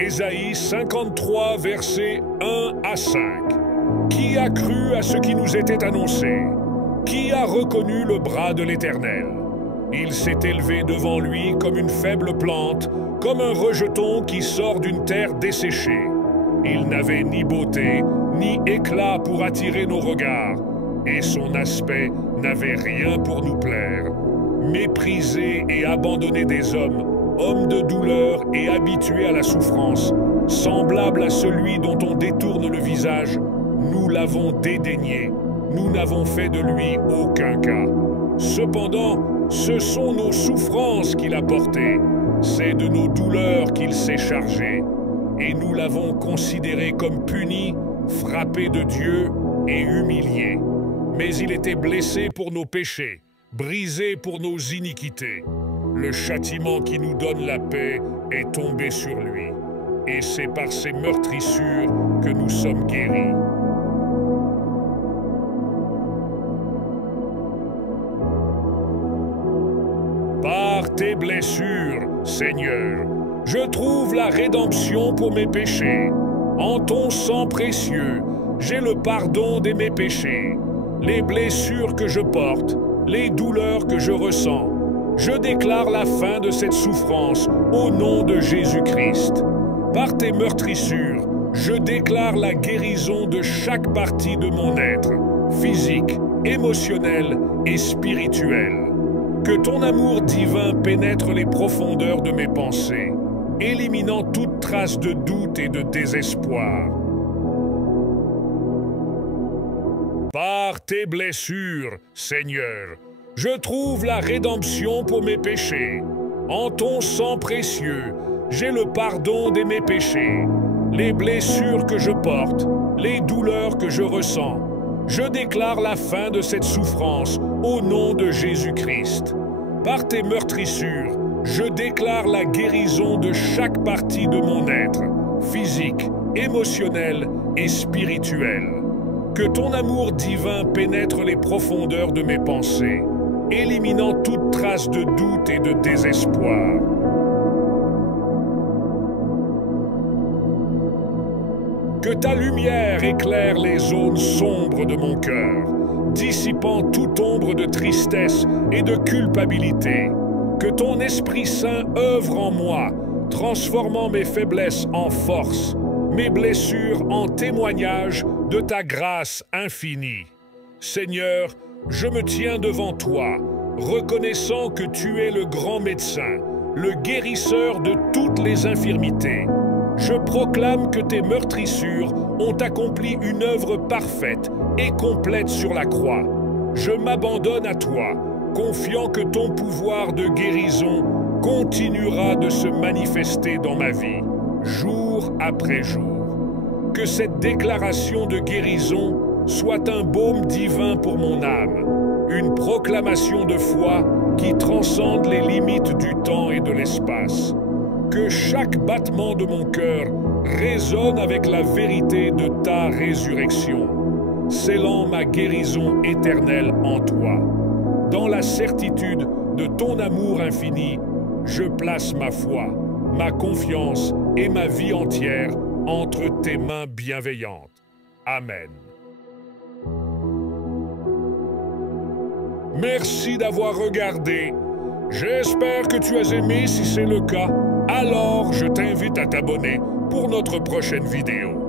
Ésaïe 53, versets 1 à 5. Qui a cru à ce qui nous était annoncé? Qui a reconnu le bras de l'Éternel? Il s'est élevé devant lui comme une faible plante, comme un rejeton qui sort d'une terre desséchée. Il n'avait ni beauté, ni éclat pour attirer nos regards, et son aspect n'avait rien pour nous plaire. Méprisé et abandonné des hommes, homme de douleur et habitué à la souffrance, semblable à celui dont on détourne le visage, nous l'avons dédaigné, nous n'avons fait de lui aucun cas. Cependant, ce sont nos souffrances qu'il a portées, c'est de nos douleurs qu'il s'est chargé, et nous l'avons considéré comme puni, frappé de Dieu et humilié. Mais il était blessé pour nos péchés, brisé pour nos iniquités. Le châtiment qui nous donne la paix est tombé sur lui, et c'est par ses meurtrissures que nous sommes guéris. Par tes blessures, Seigneur, je trouve la rédemption pour mes péchés. En ton sang précieux, j'ai le pardon de mes péchés. Les blessures que je porte, les douleurs que je ressens, je déclare la fin de cette souffrance au nom de Jésus-Christ. Par tes meurtrissures, je déclare la guérison de chaque partie de mon être, physique, émotionnel et spirituel. Que ton amour divin pénètre les profondeurs de mes pensées, éliminant toute trace de doute et de désespoir. Par tes blessures, Seigneur, je trouve la rédemption pour mes péchés. En ton sang précieux, j'ai le pardon de mes péchés. Les blessures que je porte, les douleurs que je ressens, je déclare la fin de cette souffrance au nom de Jésus-Christ. Par tes meurtrissures, je déclare la guérison de chaque partie de mon être, physique, émotionnel et spirituel. Que ton amour divin pénètre les profondeurs de mes pensées, éliminant toute trace de doute et de désespoir. Que ta lumière éclaire les zones sombres de mon cœur, dissipant toute ombre de tristesse et de culpabilité. Que ton Esprit Saint œuvre en moi, transformant mes faiblesses en force, mes blessures en témoignage de ta grâce infinie. Seigneur, je me tiens devant toi, reconnaissant que tu es le grand médecin, le guérisseur de toutes les infirmités. Je proclame que tes meurtrissures ont accompli une œuvre parfaite et complète sur la croix. Je m'abandonne à toi, confiant que ton pouvoir de guérison continuera de se manifester dans ma vie, jour après jour. Que cette déclaration de guérison soit un baume divin pour mon âme, une proclamation de foi qui transcende les limites du temps et de l'espace. Que chaque battement de mon cœur résonne avec la vérité de ta résurrection, scellant ma guérison éternelle en toi. Dans la certitude de ton amour infini, je place ma foi, ma confiance et ma vie entière entre tes mains bienveillantes. Amen. Merci d'avoir regardé. J'espère que tu as aimé. Si c'est le cas, alors je t'invite à t'abonner pour notre prochaine vidéo.